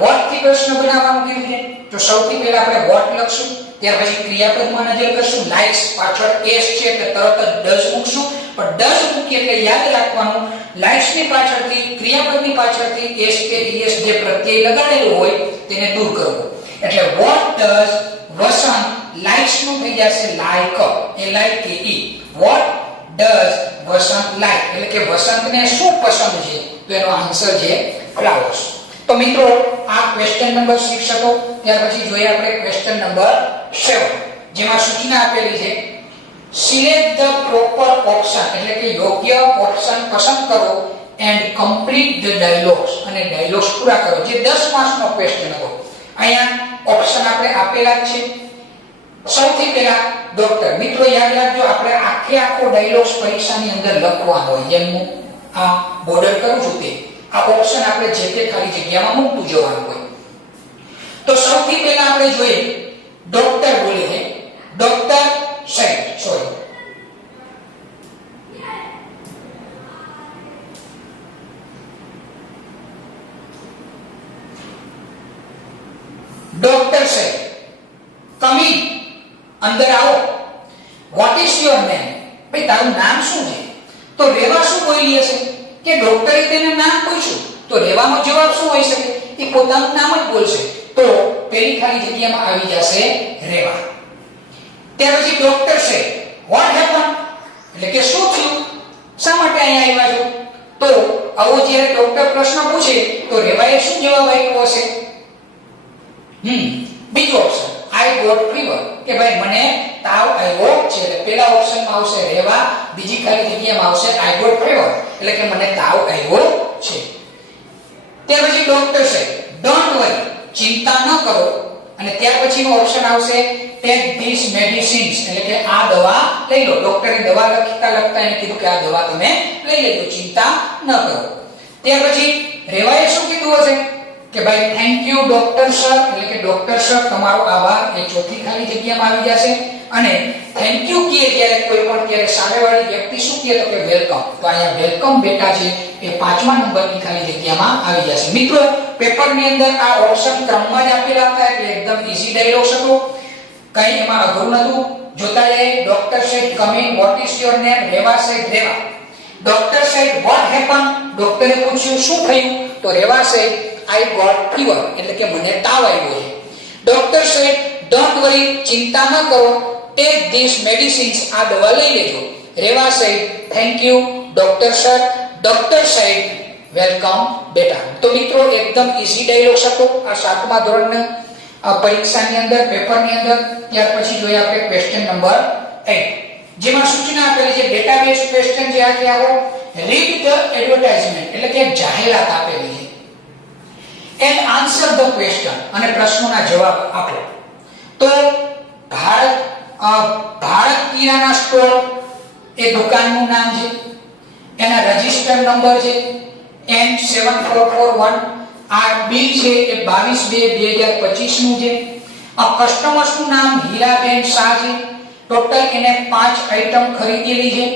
what થી પ્રશ્ન બનાવવાનું કીધું છે, તો સૌથી પહેલા આપણે what લખશું. ત્યાર પછી ક્રિયાપદમાં નજર કરશું. likes પાછળ s છે એટલે તરત જ does મૂકશું. પણ does મૂકીએ એટલે યાદ રાખવાનું likes ની પાછળથી ક્રિયાપદની પાછળથી s કે es જે પ્રત્યય લગાડેલો હોય તેને દૂર કરવું. એટલે what does વસંત likes નું થઈ જશે like, like. what does Vasant like એટલે કે વસંતને શું પસંદ છે, તો એનો આન્સર છે flowers. તો મિત્રો આ ક્વેશ્ચન નંબર 6 હતો. ત્યાર પછી જોઈએ આપણે ક્વેશ્ચન નંબર 7 જેમાં સૂચના આપેલી છે સિલેક્ટ ધ પ્રોપર ઓપ્શન એટલે કે યોગ્ય ઓપ્શન પસંદ કરો એન્ડ કમ્પ્લીટ ધ ડાયલોગ્સ અને ડાયલોગ્સ પૂરા કરો. જે 10 માર્ક્સનો ક્વેશ્ચન હતો. અહીંયા ઓપ્શન આપણે આપેલા જ છે. સૌથી પહેલા ડોક્ટર. મિત્રો યાદ રાખજો આપણે આખો ડાયલોગ્સ પરીક્ષાની અંદર લખવાનો હોય. જેમ હું આ બોર્ડર કરું છું તે આ ઓપ્શન આપણે જે તે ખાલી જગ્યામાં મૂકતું જવાનું હોય. તો સૌથી પહેલા આપણે જોઈએ ડોક્ટર બોલે છે ડોક્ટર સાહેબ ડોક્ટર સાહેબ કમ ઇન અંદર આવો. વોટ ઇઝ યોર નેમ ભાઈ તારું નામ શું છે. તો રેવા શું બોલી હશે કે ડોક્ટરે તેને નામ પૂછ્યું તો રેવાનો જવાબ શું હોઈ શકે, એ પોતાનું નામ જ બોલશે. તો પેલી ખાલી જગ્યામાં આવી જશે રેવા. ત્યાર પછી ડોક્ટર છે વોટ હેપન એટલે કે શું થયું, શા માટે અહીંયા આવ્યા છો? તો આવો જ્યારે ડોક્ટર પ્રશ્ન પૂછે તો રેવાએ શું જવાબ આપ્યો હશે? બીજો ઓપ્શન, આઈ ગોટ ફીવર, કે ભાઈ મને તાવ આવ્યો છે. એટલે પહેલા ઓપ્શનમાં આવશે રેવા, બીજી ખાલી જગ્યામાં આવશે આઈ ગોટ ફીવર, એટલે કે મને તાવ આવ્યો છે. ત્યાર પછી ડોક્ટર સાહેબ ડોન્ટ વરી, ચિંતા ન કરો, અને ત્યાર પછીનો ઓપ્શન આવશે ટેક ધીસ મેડિસિન્સ, એટલે કે આ દવા લઈ લો. ડોક્ટરે દવા લખતા એને કીધું કે આ દવા તમે લઈ લેજો, ચિંતા ન કરો. ત્યાર પછી રેવાએ શું કીધું હશે કે ભાઈ થેન્ક યુ ડોક્ટર સર, એટલે કે ડોક્ટર સર તમારો આભાર, એ ચોથી ખાલી જગ્યામાં આવી જશે. અને થેન્ક યુ કહે ત્યારે કોઈ પણ ત્યારે સામેવાળી વ્યક્તિ શું કહે તો કે વેલકમ, તો અહીંયા વેલકમ બેટા છે એ 5મા નંબરની ખાલી જગ્યામાં આવી જશે. મિત્રો પેપરની અંદર આ ઓપ્શન ક્રમમાં જ આપેલા હતા એટલે એકદમ ઈઝી ડાયલોગ્સ હતો, કઈ એમાં અઘરું નહોતું. જોતા જઈએ. Doctor said come in, what is your name? Reva said Reva. Doctor said what happen, ડોક્ટરે પૂછ્યું શું થયું? તો Reva said I got fever, એટલે કે મને તાવ આવ્યો છે. ડોક્ટર સેડ ડોન્ટ વરી, ચિંતા ન કરો, ટેક ધીસ મેડિસિન્સ, આ દવા લઈ લેજો. Reva said thank you doctor sir, doctor said welcome બેટા. તો મિત્રો એકદમ ઈઝી ડાયલોગ્સ હતો આ 7મા ધોરણના પરીક્ષાની અંદર, પેપરની અંદર. ત્યાર પછી જોઈએ આપણે ક્વેશ્ચન નંબર 8, જેમાં સૂચના આપેલી છે ડેટાબેઝ ક્વેશ્ચન જે આ આવો રીડ ધ એડવર્ટાઇઝમેન્ટ, એટલે કે જાહેરાત આપેલી છે, એન્ડ આન્સર ધ ક્વેશ્ચન, અને પ્રશ્નોના જવાબ આપો. તો ભારત કિરાના સ્ટોર એ દુકાનનું નામ છે, એના રજિસ્ટર નંબર છે N7441, આ બિલ છે એ 22/2/2025 નું છે. આ કસ્ટમર્સનું નામ હીરાબેન શાહ છે. ટોટલ એને 5 આઈટમ ખરીદેલી છે.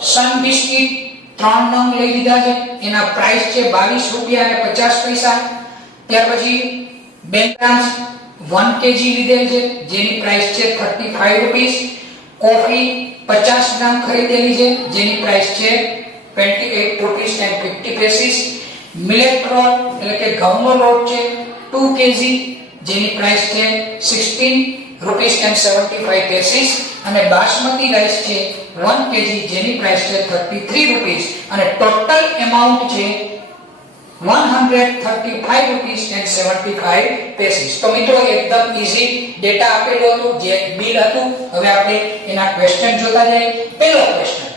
સન બિસ્કિટ 3 નંગ લઈ લીધા છે, એના પ્રાઇસ છે 22 રૂપિયા અને 50 પૈસા. ત્યાર પછી બેન્ગ્રામ્સ 1 kg લીધેલ છે, જેની પ્રાઇસ છે 35 રૂપીસ. કોફી 50 ગ્રામ ખરીદેલી છે, જેની પ્રાઇસ છે 28 રૂપીસ and 50 પૈસા. મિલેટ રોલ એટલે કે ઘઉંનો લોટ છે 2 kg, જેની પ્રાઇસ છે 16 રૂપીસ and 75 પૈસા. અને બાસમતી રાઈસ છે 1 kg, જેની પ્રાઇસ છે 33 રૂપીસ, અને ટોટલ એમાઉન્ટ છે 135 રૂપીસ and 75 પૈસા. તો મિત્રો એકદમ ઈઝી ડેટા આપેલો હતો, જે બિલ હતું. હવે આપણે એના ક્વેશ્ચન જોતા જઈએ. પહેલો question,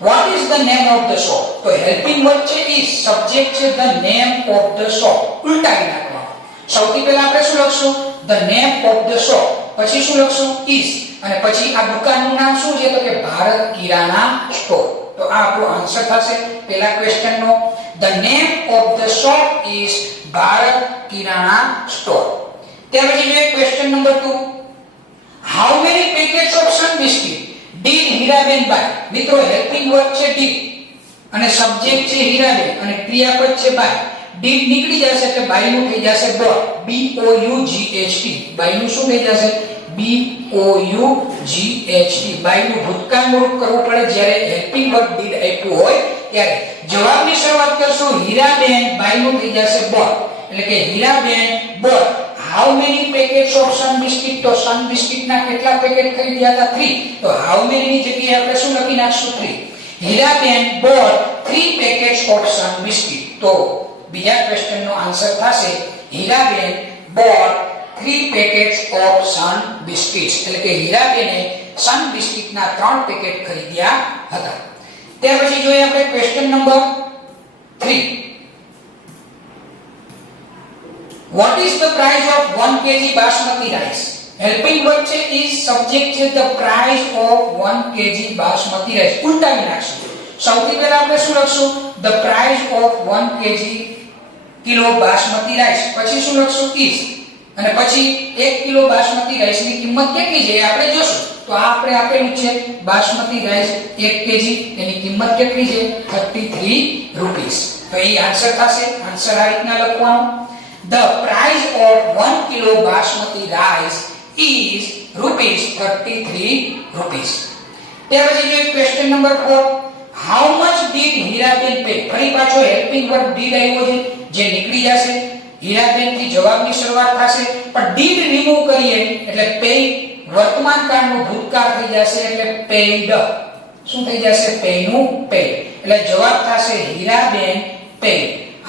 what is the name of the shop? તો હેલ્પિંગ વર્બ છે is, સબ્જેક્ટ છે the name of the shop, ઉલટાવી નાખવાનું. સૌથી પહેલા આપણે શું લખશું? the name of the shop, પછી શું લખશું? is, અને પછી આ દુકાનનું નામ શું છે તો કે ભારત કિરાના સ્ટોર. તો આ આપણો આન્સર થશે પહેલા ક્વેશ્ચનનો. the name of the shop is Bharat kirana store. ત્યાર પછી જોઈએ question number 2, how many packets of sun biscuit did Hiraben buy? મિત્રો હેલ્પિંગ વર્બ છે did, અને સબ્જેક્ટ છે હીરાબેન, અને ક્રિયાપદ છે buy. did નીકળી જશે એટલે buy નું થઈ જશે bought, B O U G H T. buy નું શું થઈ જશે? B O U G H T. buy નું ભૂતકાળનું રૂપ કરવું પડે જ્યારે હેલ્પિંગ વર્બ did આપ્યું હોય ત્યારે. જવાબની શરૂઆત કરશું હીરાબેન, buy નું થઈ જશે bought, એટલે કે Hiraben bought how many packets of sun biscuit? તો sun biscuit ના કેટલા પેકેટ ખરીદ્યા હતા? 3. તો how many ની જગ્યાએ આપણે શું લખી નાખશું? 3. Hiraben bought 3 packets of sun biscuit. તો બીજા ક્વેશ્ચનનો આન્સર થશે Hiraben bought 3 packets of sun biscuits, એટલે કે હીરાબેને sun biscuit ના 3 પેકેટ ખરીદ્યા હતા. ત્યાર પછી જોઈએ આપણે question number 3, what is the price of 1 kg basmati rice? Helping verb છે is, સબ્જેક્ટ છે the price of 1 kg basmati rice. ઉલટાવી નાખશું. સૌથી પહેલા આપણે શું લખશું? the price of 1 kg kilo basmati rice, પછી શું લખશું? is, અને પછી 1 કિલો બાસમતી રાઈસની કિંમત કેટલી છે એ આપણે જોશું. તો આ આપણે આપેલું છે બાસમતી રાઈસ 1 kg, એની કિંમત કેટલી છે? 33 રૂપીસ. તો એ આન્સર થશે. આન્સર આ રીતના લખવાનો, the price of 1 kilo basmati rice is ₹33 rupees. ત્યાર પછી જોઈએ question number 4, how much did Hiraben pay? ફરી પાછો હેલ્પિંગ વર્બ did આવ્યો છે, જે નીકળી જશે. હીરાબેન થી જવાબની શરૂઆત થશે, પણ did રિમૂવ કરીએ એટલે pay વર્તમાન કાળનું ભૂતકાળ થઈ જશે, એટલે paid. શું થઈ જશે pay નું pay એટલે જવાબ થશે હીરાબેન pay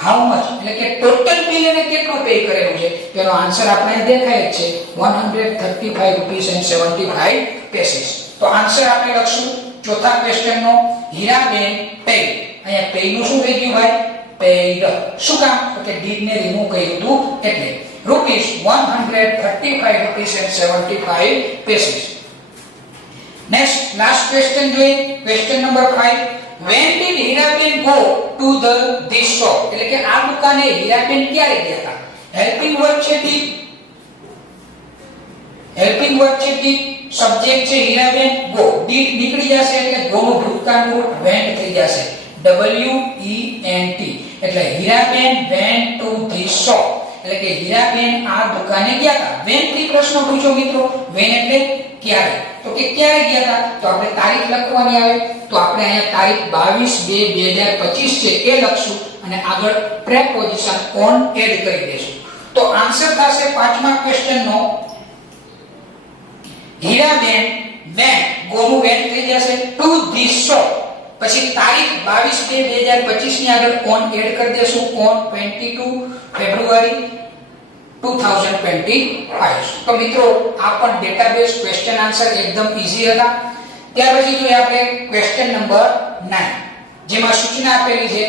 how much એટલે કે ટોટલ બિલ એને કેટલું પે કરેલું છે તેનો આન્સર આપણે દેખાય જ છે 135 રૂપીસ and 75 પૈસે તો આન્સર આપણે લખશું ચોથા ક્વેશ્ચન નો હીરાબેન pay અહીંયા pay નું શું થઈ ગયું ભાઈ paid શું કામ તો કે did ને રિમૂવ કર્યું હતું એટલે રૂપીસ 135 રૂપીસ and 75 પૈસે નેક્સ્ટ લાસ્ટ ક્વેશ્ચન જોઈએ question number 5 when did Hiraben go to this shop એટલે કે આ દુકાને હીરાબેન ક્યારે ગયા હતા હેલ્પિંગ વર્બ છે did હેલ્પિંગ વર્બ છે did સબ્જેક્ટ છે હીરાબેન go did નીકળી જશે એટલે go નું ભૂતકાળનું રૂપ went થઈ જશે WENT એટલે Hiraben went to this shop એટલે કે હીરાબેન આ દુકાને ગયા હતા when થી પ્રશ્ન પૂછ્યો મિત્રો when એટલે ક્યારે તો કે ક્યારે ગયા હતા તો આપણે તારીખ લખવાની આવે તો આપણે અહીંયા તારીખ 22/2/2025 છે એ લખશું અને આગળ પ્રેપોઝિશન on એડ કરી દેશું તો આન્સર થશે પાંચમા ક્વેશ્ચન નો હીરાબેન went go નું went થઈ જશે to this shop પછી તારીખ 22/2/2025 ની આગળ on એડ કરી દેશું on 22 ફેબ્રુઆરી 2025 તો મિત્રો આ પણ ડેટાબેઝ ક્વેશ્ચન આન્સર એકદમ ઈઝી હતા ત્યાર પછી જોઈએ આપણે ક્વેશ્ચન નંબર 9 જેમાં સૂચના આપેલી છે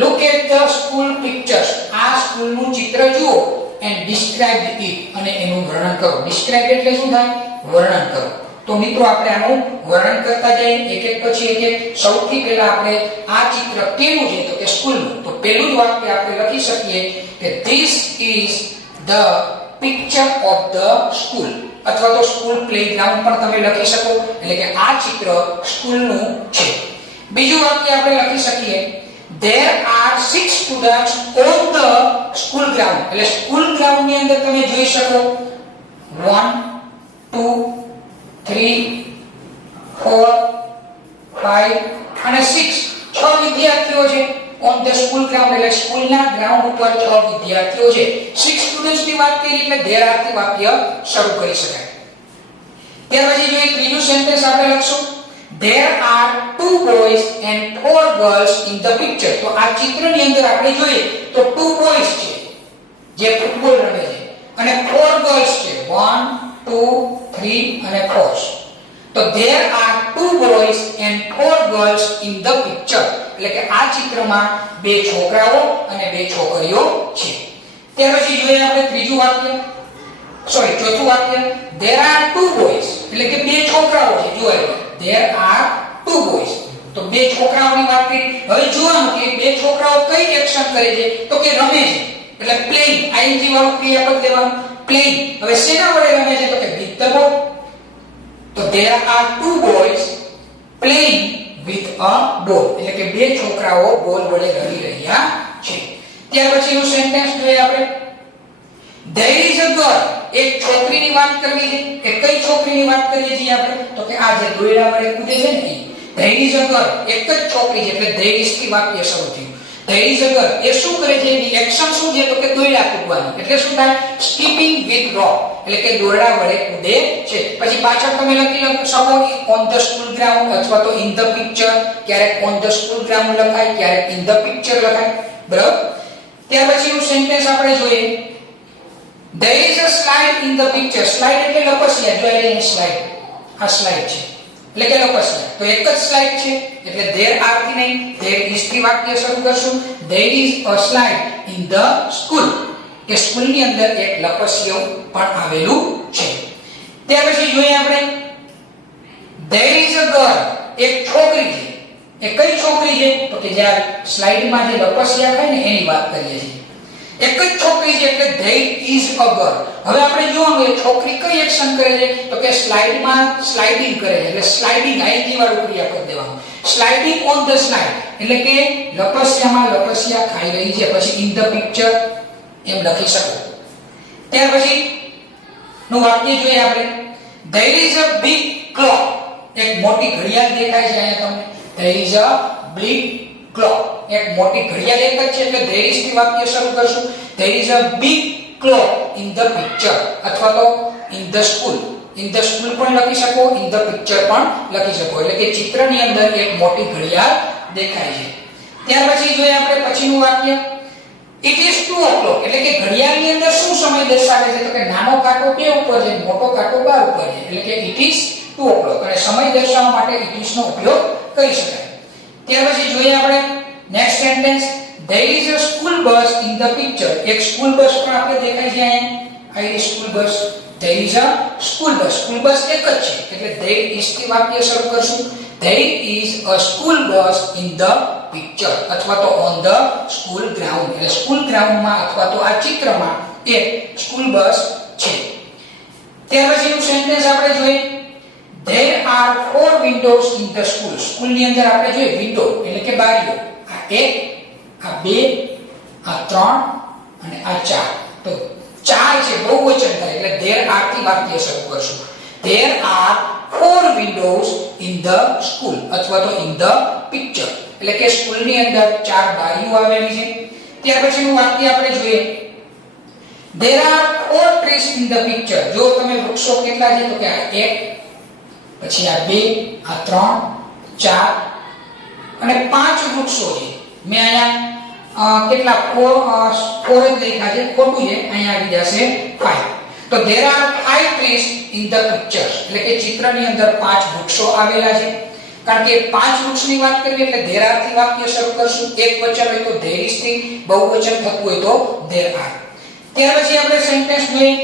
look at the school pictures આ સ્કૂલનું ચિત્ર જુઓ and describe it અને એનું વર્ણન કરો describe એટલે શું થાય વર્ણન કરો તો મિત્રો આપણે આનું વર્ણન કરતા જઈએ એક એક પછી એક સૌથી પહેલા આપણે આ ચિત્ર કેવું છે તો કે સ્કૂલનું તો પહેલું જ વાક્ય આપણે લખી શકીએ કે this is the picture of the school અથવા તો સ્કૂલ પ્લેગ્રાઉન્ડ પણ તમે લખી શકો એટલે કે આ ચિત્ર સ્કૂલનું છે બીજું વાક્ય આપણે લખી શકીએ there are 6 students on the school ground એટલે સ્કૂલ ગ્રાઉન્ડ ની અંદર તમે જોઈ શકો 1 2 3 4 5 અને 6 6 વિદ્યાર્થીઓ છે on the school ground એટલે સ્કૂલના ગ્રાઉન્ડ ઉપર 6 વિદ્યાર્થીઓ છે 6 સ્ટુડન્ટ્સ ની વાત કરીએ એટલે there are થી વાક્ય શરૂ કરી શકાય ત્યાર પછી જોઈએ ત્રીજું સેન્ટેન્સ આપણે લખશું there are 2 boys and 4 girls in the picture તો આ ચિત્રની અંદર આપણે જોઈએ તો 2 boys છે જે ફૂટબોલ રમે છે અને 4 girls છે 1 2 3 અને 4 તો there are 2 boys and 4 girls in the picture એટલે કે આ ચિત્રમાં બે છોકરાઓ અને બે છોકરીઓ છે ત્યાર પછી જોઈએ આપણે ત્રીજું વાક્ય ચોથું વાક્ય there are 2 boys એટલે કે બે છોકરાઓ છે જુઓ there are 2 boys તો બે છોકરાઓની વાત કરી હવે જોવાનું કે બે છોકરાઓ કઈ એક્શન કરે છે તો કે રમે છે એટલે પ્લેઇંગ ing વાળું ક્રિયાપદ દેવાનું પ્લેઇંગ હવે શેના વડે રમે છે તો કે with the ball તો there are 2 boys playing with a ball એટલે કે બે છોકરાઓ બોલ વડે રમી રહ્યા છે ત્યાર પછીનું સેન્ટેન્સ જોઈએ આપણે there is a girl એક છોકરીની વાત કરવી છે કે કઈ છોકરીની વાત કરીએ છીએ આપણે તો કે આ જે દોયડા વડે કૂદે છે ને there is a girl એક જ છોકરી છે એટલે there is થી વાક્ય શરૂ થયું there is a girl એ શું કરે છે એની એક્શન શું છે તો કે દોયડા કૂદવાની એટલે શું થાય skipping with rope એટલે કે દોરડા વડે કૂદે છે પછી પાછળ તમે લખી શકો on the school ground અથવા તો in the picture ક્યારેક on the school ground લખાય ક્યારેક in the picture લખાય બરાબર ત્યાર પછીનું સેન્ટેન્સ આપણે જોઈએ there is a slide in the picture slide એટલે લપસિયા જો અહીં સ્લાઇડ આ સ્લાઇડ છે એટલે કે લપસિયા તો એક જ સ્લાઇડ છે એટલે there are થી નહીં there is થી વાક્ય શરૂ કરશું there is a slide in the school કે સ્કૂલની અંદર એક લપસિયું પણ આવેલું છે ત્યાર પછી જોઈએ આપણે there is a girl એક છોકરી છે એ કઈ છોકરી છે તો કે જે સ્લાઇડમાં જે લપસિયા ખાય ને એની વાત કરીએ છીએ એક જ છોકરી છે એટલે there is a girl હવે આપણે જોવાનું એ છોકરી કઈ એક્શન કરે છે તો કે સ્લાઇડમાં સ્લાઇડિંગ કરે છે એટલે સ્લાઇડિંગ ing વાળું ક્રિયાપદ દેવાનું સ્લાઇડિંગ ઓન ધ સ્લાઇડ એટલે કે લપસિયામાં લપસિયા ખાઈ રહી છે પછી in the picture એમ લખી શકો ત્યાર પછી નું વાક્ય જોઈએ આપણે there is a big clock એક મોટી ઘડિયાળ દેખાય છે અહીંયા તમને there is a big clock એક મોટી ઘડિયાળ એક જ છે એટલે there is થી વાક્ય શરૂ કરશું there is a big clock in the picture અથવા તો in the school in the school પણ લખી શકો, ઇન ધ પિક્ચર પણ લખી શકો. એટલે કે ચિત્રની અંદર એક મોટી ઘડિયાળ દેખાય છે. ત્યાર પછી જોઈએ આપણે પછીનું વાક્ય, ઇટ ઇઝ 2 o'clock. એટલે કે ઘડિયાળની અંદર શું સમય દર્શાવે છે? તો કે નાનો કાંટો 2 ઉપર છે, મોટો કાંટો 12 ઉપર છે. એટલે કે ઇટ ઇઝ 2 o'clock. અને સમય દર્શાવવા માટે ઇટ ઇઝ નો ઉપયોગ કરી શકાય. ત્યાર પછી જોઈએ આપણે next sentence, there is a school bus in the picture. એક સ્કૂલ બસ પણ આપણે દેખાય છે અહીંયા. આ school bus, there is a school bus. School bus એક જ છે એટલે there is થી વાક્ય શરૂ કરશું. there is a school bus in the picture અથવા તો on the school ground. એટલે સ્કૂલ ગ્રાઉન્ડમાં અથવા તો આ ચિત્રમાં એક સ્કૂલ બસ છે. ત્યાર પછીનું સેન્ટેન્સ આપણે જોઈએ, there are 4 windows in the school. સ્કૂલની અંદર આપણે જોઈએ વિન્ડો એટલે કે બારીઓ. આ એક, આ બે, આ ત્રણ અને આ ચાર. તો ચાર છે, બહુવચન થાય એટલે there are થી વાક્ય શરૂ કરશું. there are 4 windows in the school અથવા તો in the picture. એટલે કે સ્કૂલની અંદર 4 બારીઓ આવેલી છે. ત્યાર પછીનું વાક્ય આપણે જોઈએ, there are 4 trees in the picture. જો તમે વૃક્ષો કેટલા છે? તો કે આ એક, પછી આ બે, આ ત્રણ, ચાર અને 5 વૃક્ષો છે. મેં અહીંયા કેટલા 4 જ લખ્યા છે, ખોટું છે, અહીંયા આવી જશે 5. તો there are 5 trees in the picture. એટલે કે ચિત્રની અંદર 5 વૃક્ષો આવેલા છે. કારણ કે 5 વૃક્ષની વાત કરીએ એટલે there are થી વાક્ય શરૂ કરશું. એક વચન હોય તો there is થી, બહુવચન થતું હોય તો there are. ત્યાર પછી આપણે સેન્ટેન્સ જોઈએ,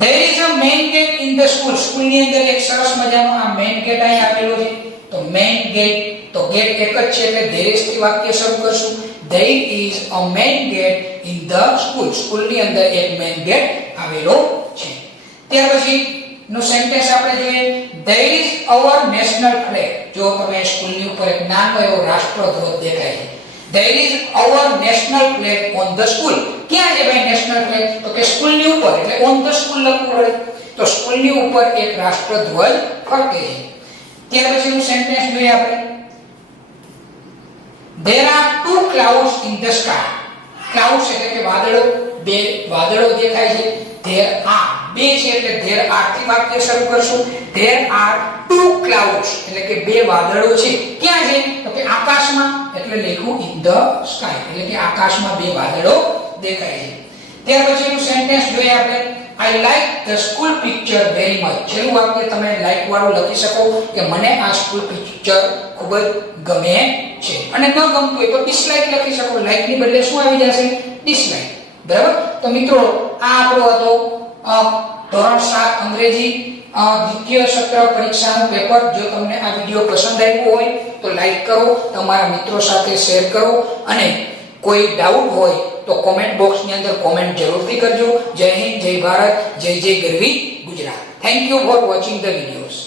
there is a main gate in the school. સ્કૂલની અંદર એક સરસ મજાનો આ main gate અહીં આપેલો છે. તો main gate, તો ગેટ એક જ છે એટલે there is થી વાક્ય શરૂ કરશું. there is a main gate in the school. સ્કૂલની અંદર એક main gate આવેલો છે. ત્યાર પછી નો સેન્ટેન્સ આપણે જોઈએ, there is our national flag. જો તમે સ્કૂલની ઉપર એક નાનો એવો રાષ્ટ્રધ્વજ દેખાય છે. there is our national flag on the school. ક્યાં છે ભાઈ નેશનલ ફ્લેગ? તો કે સ્કૂલની ઉપર એટલે on the school લખવું પડે. તો સ્કૂલની ઉપર એક રાષ્ટ્રધ્વજ ફરકે છે. ત્યાર પછીનું સેન્ટેન્સ જોઈએ આપણે, there are 2 clouds in the sky. clouds એટલે કે વાદળો, બે વાદળો દેખાય છે. there are બે છે એટલે there are થી વાક્ય શરૂ કરશું. there are 2 clouds એટલે કે બે વાદળો છે. ક્યાં છે? તો કે આકાશમાં એટલે લખ્યું in the sky. એટલે કે આકાશમાં બે વાદળો દેખાય છે. ત્યાર પછીનું સેન્ટેન્સ જોઈએ આપણે, I like the school picture very much. છેલ્લું વાક્ય તમે લાઈક વાળું લખી શકો કે મને આ સ્કૂલ પિક્ચર ખૂબ જ ગમે છે. અને ન ગમતું હોય તો ડિસલાઈક લખી શકો. લાઈક ની બદલે શું આવી જશે? ડિસલાઈક. બરાબર? તો મિત્રો આ આપણો હતો ધોરણ 7 અંગ્રેજી દ્વિતીય સત્ર પરીક્ષાનું પેપર. જો તમને આ વિડિયો પસંદ આવ્યો હોય તો લાઈક કરો, તમારા મિત્રો સાથે શેર કરો અને કોઈ ડાઉટ હોય તો કોમેન્ટ બોક્સની અંદર કોમેન્ટ જરૂરથી કરજો. જય હિન્દ, જય ભારત, જય જય ગરવી Gujarat. Thank you for watching the videos.